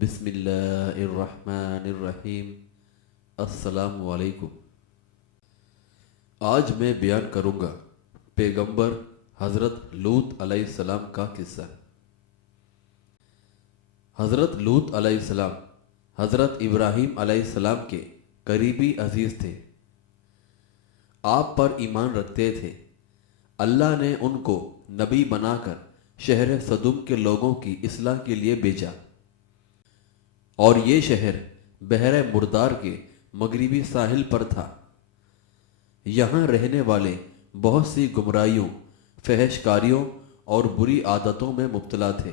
بسم اللہ الرحمن الرحیم۔ السلام علیکم۔ آج میں بیان کروں گا پیغمبر حضرت لوط علیہ السلام کا قصہ۔ حضرت لوط علیہ السلام حضرت ابراہیم علیہ السلام کے قریبی عزیز تھے، آپ پر ایمان رکھتے تھے۔ اللہ نے ان کو نبی بنا کر شہر سدوم کے لوگوں کی اصلاح کے لیے بھیجا، اور یہ شہر بحر مردار کے مغربی ساحل پر تھا۔ یہاں رہنے والے بہت سی گمراہیوں، فحش کاریوں اور بری عادتوں میں مبتلا تھے۔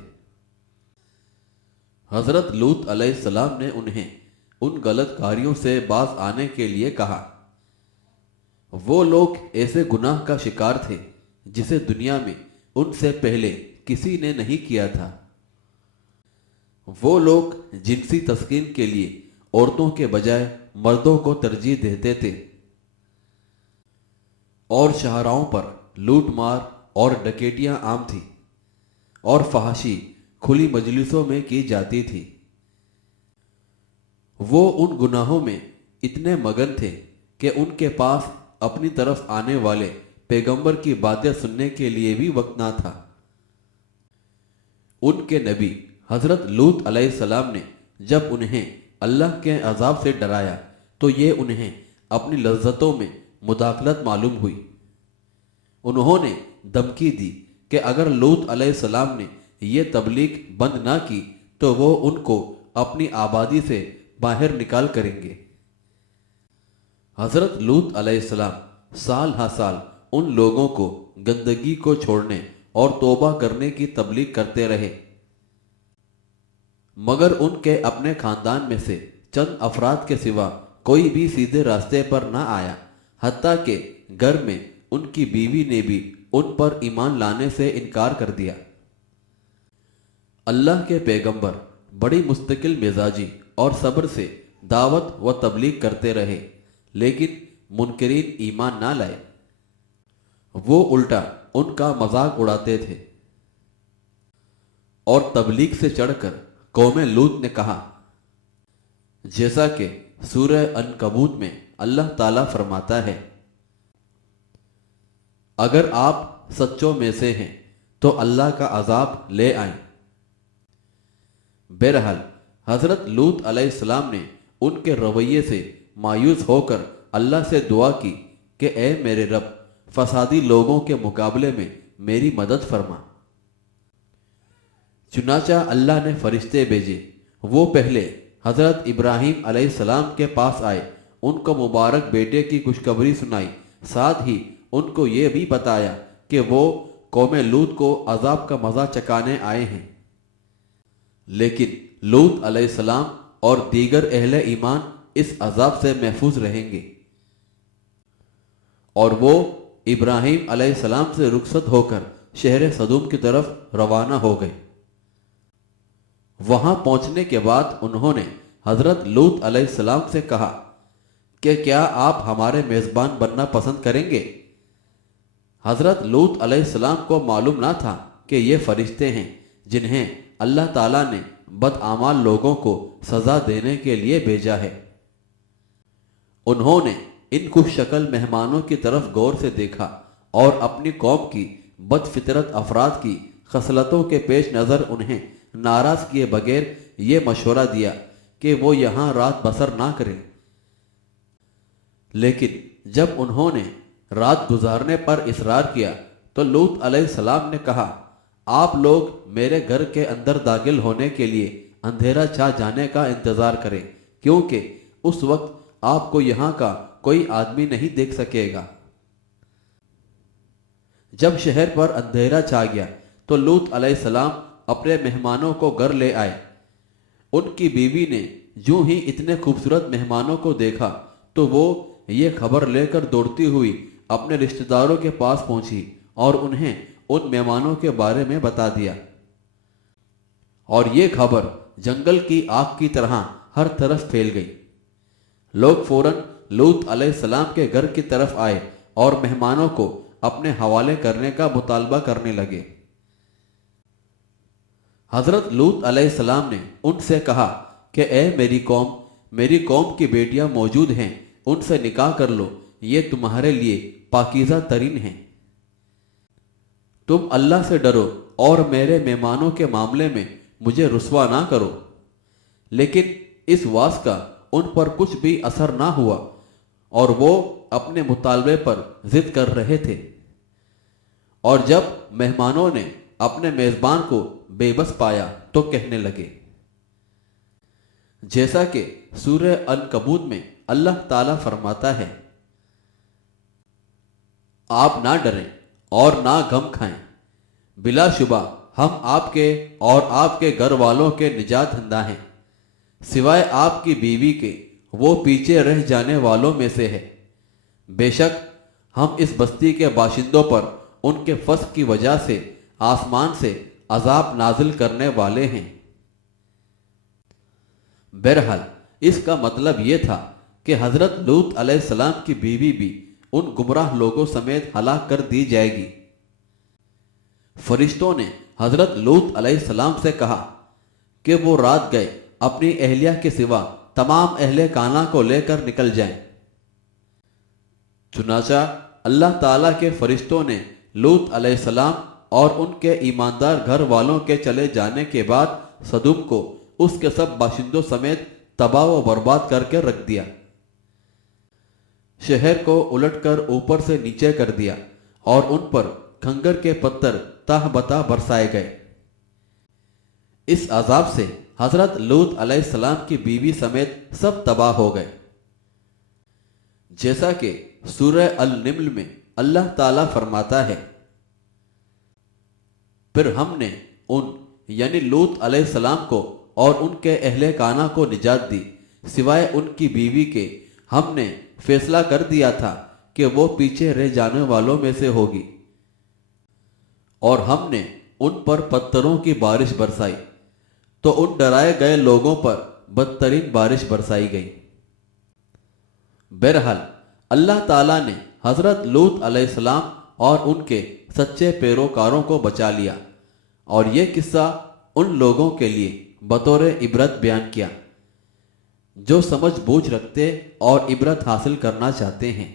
حضرت لوط علیہ السلام نے انہیں ان غلط کاریوں سے باز آنے کے لیے کہا۔ وہ لوگ ایسے گناہ کا شکار تھے جسے دنیا میں ان سے پہلے کسی نے نہیں کیا تھا۔ وہ لوگ جنسی تسکین کے لیے عورتوں کے بجائے مردوں کو ترجیح دیتے تھے، اور شاہراہوں پر لوٹ مار اور ڈکیتیاں عام تھی، اور فحاشی کھلی مجلسوں میں کی جاتی تھی۔ وہ ان گناہوں میں اتنے مگن تھے کہ ان کے پاس اپنی طرف آنے والے پیغمبر کی باتیں سننے کے لیے بھی وقت نہ تھا۔ ان کے نبی حضرت لوط علیہ السلام نے جب انہیں اللہ کے عذاب سے ڈرایا تو یہ انہیں اپنی لذتوں میں مداخلت معلوم ہوئی۔ انہوں نے دھمکی دی کہ اگر لوط علیہ السلام نے یہ تبلیغ بند نہ کی تو وہ ان کو اپنی آبادی سے باہر نکال کریں گے۔ حضرت لوط علیہ السلام سال ہر سال ان لوگوں کو گندگی کو چھوڑنے اور توبہ کرنے کی تبلیغ کرتے رہے، مگر ان کے اپنے خاندان میں سے چند افراد کے سوا کوئی بھی سیدھے راستے پر نہ آیا، حتیٰ کہ گھر میں ان کی بیوی نے بھی ان پر ایمان لانے سے انکار کر دیا۔ اللہ کے پیغمبر بڑی مستقل مزاجی اور صبر سے دعوت و تبلیغ کرتے رہے، لیکن منکرین ایمان نہ لائے۔ وہ الٹا ان کا مذاق اڑاتے تھے، اور تبلیغ سے چڑھ کر قوم لوط نے کہا، جیسا کہ سورہ عنکبوت میں اللہ تعالیٰ فرماتا ہے، اگر آپ سچوں میں سے ہیں تو اللہ کا عذاب لے آئیں۔ بہرحال حضرت لوط علیہ السلام نے ان کے رویے سے مایوس ہو کر اللہ سے دعا کی کہ اے میرے رب، فسادی لوگوں کے مقابلے میں میری مدد فرما۔ چنانچہ اللہ نے فرشتے بھیجے۔ وہ پہلے حضرت ابراہیم علیہ السلام کے پاس آئے، ان کو مبارک بیٹے کی خوشخبری سنائی، ساتھ ہی ان کو یہ بھی بتایا کہ وہ قوم لوط کو عذاب کا مزہ چکانے آئے ہیں، لیکن لوط علیہ السلام اور دیگر اہل ایمان اس عذاب سے محفوظ رہیں گے۔ اور وہ ابراہیم علیہ السلام سے رخصت ہو کر شہر سدوم کی طرف روانہ ہو گئے۔ وہاں پہنچنے کے بعد انہوں نے حضرت لوط علیہ السلام سے کہا کہ کیا آپ ہمارے میزبان بننا پسند کریں گے؟ حضرت لوط علیہ السلام کو معلوم نہ تھا کہ یہ فرشتے ہیں جنہیں اللہ تعالیٰ نے بدعمال لوگوں کو سزا دینے کے لیے بھیجا ہے۔ انہوں نے ان خوش شکل مہمانوں کی طرف غور سے دیکھا اور اپنی قوم کی بد فطرت افراد کی خصلتوں کے پیش نظر انہیں ناراض کیے بغیر یہ مشورہ دیا کہ وہ یہاں رات بسر نہ کریں۔ لیکن جب انہوں نے رات گزارنے پر اصرار کیا تو لوط علیہ السلام نے کہا، آپ لوگ میرے گھر کے اندر داخل ہونے کے لیے اندھیرا چھا جانے کا انتظار کریں، کیونکہ اس وقت آپ کو یہاں کا کوئی آدمی نہیں دیکھ سکے گا۔ جب شہر پر اندھیرا چھا گیا تو لوط علیہ السلام اپنے مہمانوں کو گھر لے آئے۔ ان کی بیوی نے جو ہی اتنے خوبصورت مہمانوں کو دیکھا تو وہ یہ خبر لے کر دوڑتی ہوئی اپنے رشتہ داروں کے پاس پہنچی اور انہیں ان مہمانوں کے بارے میں بتا دیا، اور یہ خبر جنگل کی آگ کی طرح ہر طرف پھیل گئی۔ لوگ فوراً لوط علیہ السلام کے گھر کی طرف آئے اور مہمانوں کو اپنے حوالے کرنے کا مطالبہ کرنے لگے۔ حضرت لوط علیہ السلام نے ان سے کہا کہ اے میری قوم کی بیٹیاں موجود ہیں، ان سے نکاح کر لو، یہ تمہارے لیے پاکیزہ ترین ہیں۔ تم اللہ سے ڈرو اور میرے مہمانوں کے معاملے میں مجھے رسوا نہ کرو۔ لیکن اس واز کا ان پر کچھ بھی اثر نہ ہوا اور وہ اپنے مطالبے پر ضد کر رہے تھے۔ اور جب مہمانوں نے اپنے میزبان کو بے بس پایا تو کہنے لگے، جیسا کہ سورہ عنکبوت میں اللہ تعالیٰ فرماتا ہے، آپ نہ ڈریں اور نہ غم کھائیں، بلا شبہ ہم آپ کے اور آپ کے گھر والوں کے نجات دہندہ ہیں، سوائے آپ کی بیوی کے وہ پیچھے رہ جانے والوں میں سے ہے۔ بے شک ہم اس بستی کے باشندوں پر ان کے فسق کی وجہ سے آسمان سے عذاب نازل کرنے والے ہیں۔ بہرحال اس کا مطلب یہ تھا کہ حضرت لوط علیہ السلام کی بیوی بھی ان گمراہ لوگوں سمیت ہلاک کر دی جائے گی۔ فرشتوں نے حضرت لوط علیہ السلام سے کہا کہ وہ رات گئے اپنی اہلیہ کے سوا تمام اہل کانا کو لے کر نکل جائیں۔ چنانچہ اللہ تعالیٰ کے فرشتوں نے لوط علیہ السلام اور ان کے ایماندار گھر والوں کے چلے جانے کے بعد سدوم کو اس کے سب باشندوں سمیت تباہ و برباد کر کے رکھ دیا۔ شہر کو الٹ کر اوپر سے نیچے کر دیا اور ان پر کھنگر کے پتھر تاہ بتا برسائے گئے۔ اس عذاب سے حضرت لوط علیہ السلام کی بیوی سمیت سب تباہ ہو گئے، جیسا کہ سورہ النمل میں اللہ تعالیٰ فرماتا ہے، پھر ہم نے ان یعنی لوط علیہ السلام کو اور ان کے اہل کانا کو نجات دی، سوائے ان کی بیوی کے ہم نے فیصلہ کر دیا تھا کہ وہ پیچھے رہ جانے والوں میں سے ہوگی، اور ہم نے ان پر پتھروں کی بارش برسائی تو ان ڈرائے گئے لوگوں پر بدترین بارش برسائی گئی۔ بہرحال اللہ تعالیٰ نے حضرت لوط علیہ السلام اور ان کے سچے پیروکاروں کو بچا لیا، اور یہ قصہ ان لوگوں کے لیے بطور عبرت بیان کیا جو سمجھ بوجھ رکھتے اور عبرت حاصل کرنا چاہتے ہیں۔